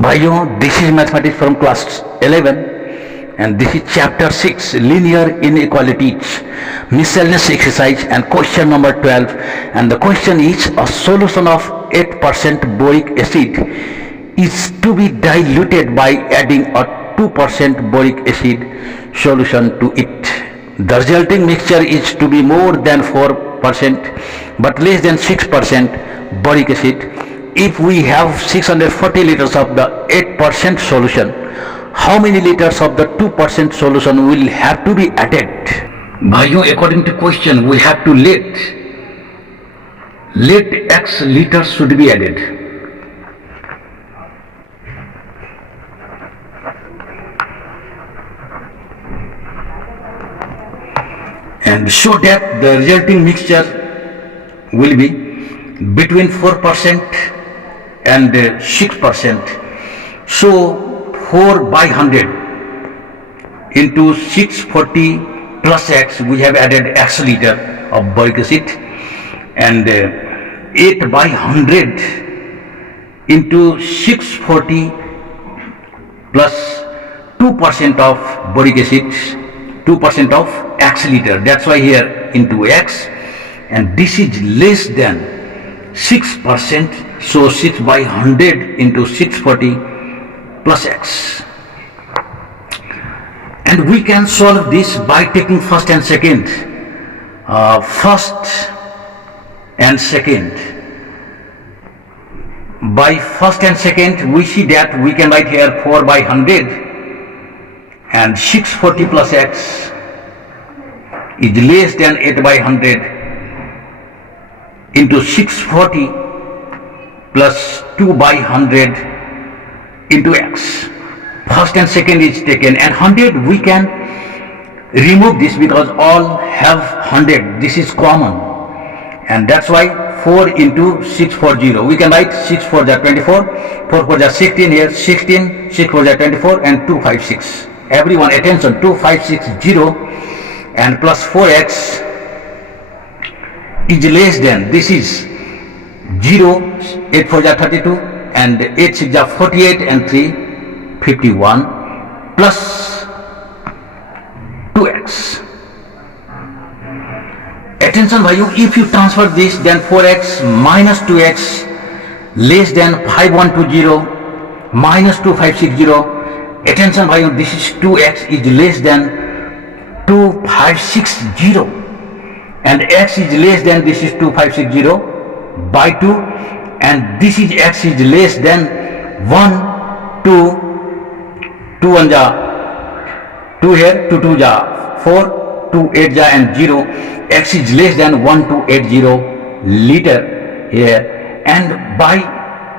भाइयों, this is mathematics from class 11 and this is chapter 6 linear inequalities, miscellaneous exercise and question number 12, and the question is a solution of 8% boric acid is to be diluted by adding a 2% boric acid solution to it. The resulting mixture is to be more than 4% but less than 6% boric acid. If we have 640 liters of the 8% solution, how many liters of the 2% solution will have to be added? भाइयों, according to question we have to let x liters should be added. And show that the resulting mixture will be between 4% and 6%. So 4 by 100 into 640 plus x, we have added x liter of boric acid, and 8 by 100 into 640 plus 2% of boric acid, 2% of x liter. That's why here into x, and this is less than 6%, so 6 by 100 into 640 plus x. And we can solve this by taking first and second. First and second. By first and second, we see that we can write here 4 by 100 and 640 plus x is less than 8 by 100 into 640 plus 2 by 100 into x. First and second is taken, and 100 we can remove this because all have 100. This is common, and that's why 4 into 640. We can write 6 4 is 24, 4 4 is 16 here, 16, 6 4 is 24, and 256. Everyone attention, 2560 and plus 4x is less than, this is 0, 8 4 is 32, and 8 6 is 48, and 3 51 plus 2x. Attention bhaiyo, if you transfer this, then 4x minus 2x less than 5120 minus 2560. Attention bhaiyo, this is 2x is less than 2560, and x is less than, this is 2560 by 2, and this is x is less than 1 2 2 1 ja 2 here, 2 2 ja 4, 2 8 ja and 0. X is less than 1280 liter here. And by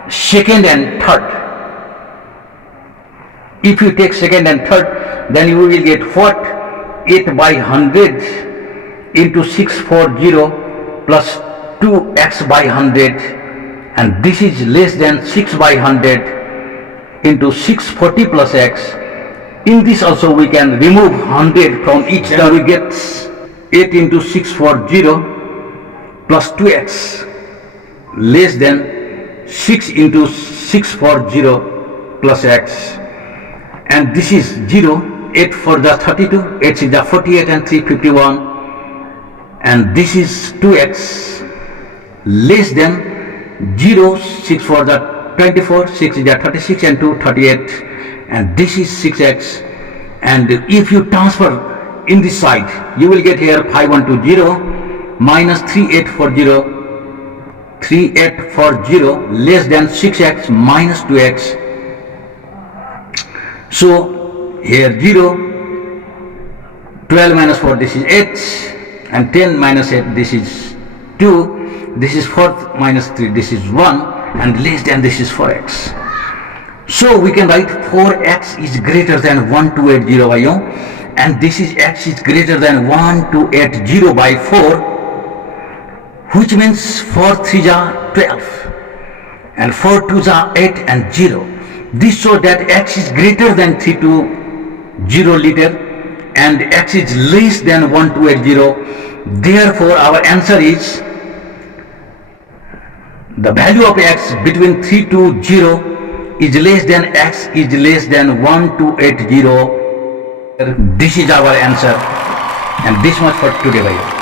second and third, if you take second and third, then you will get what? 8 by 100 into 640 plus 2x by 100, and this is less than 6 by 100 into 640 plus x. In this also we can remove 100 from each term. We get 8 into 640 plus 2x less than 6 into 640 plus x, and this is 0. 8 4 is 32, 8 6 is 48, and 3 51, and this is 2x less than 0. 6 4 is 24, 6 is 36, and 2 38, and this is 6x. And if you transfer in this side, you will get here 5120 minus 3840 less than 6x minus 2x. So here 0, 12 minus 4, this is 8, and 10 minus 8, this is 2, this is 4 minus 3, this is 1, and less than, this is 4x. So we can write 4x is greater than 1280 by, and this is x is greater than 1280 by 4, which means 4 3 are 12 and 4 2 are 8 and 0. This shows that x is greater than 320 liter and x is less than 1280. Therefore our answer is the value of x between 3 to 0 is less than x is less than 1280. This is our answer, and this much for today, bhaiya.